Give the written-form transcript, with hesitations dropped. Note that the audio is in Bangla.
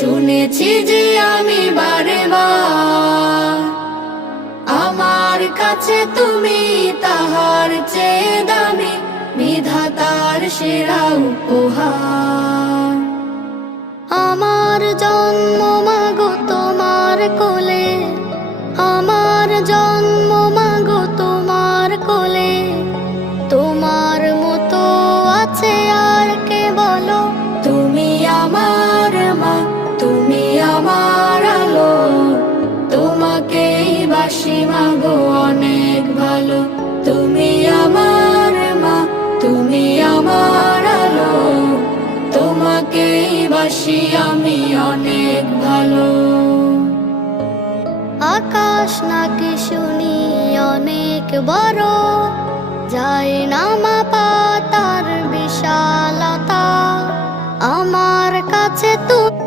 শুনেছি যে আমি বারে বার, আমার কাছে তুমি তাহার চেয়ে দামি, বিধাতার সেরা উপহার। আমার জন্ম মাগো তোমার কোলে, আমার জন্ম মাগো তোমার কোলে, তোমার মতো আছে আর কে বলো? তুমি আমার মা, তুমি আমার আলো, তোমাকেই বাসি মাগো অনেক ভালো। তুমি আমার মা, তুমি আমার আলো, তোমাকেই বাসি আমি অনেক ভালো। আকাশ নাকি শুনি অনেক বড়, যায় না মাপা তার বিশালতা, আমার কাছে তুমি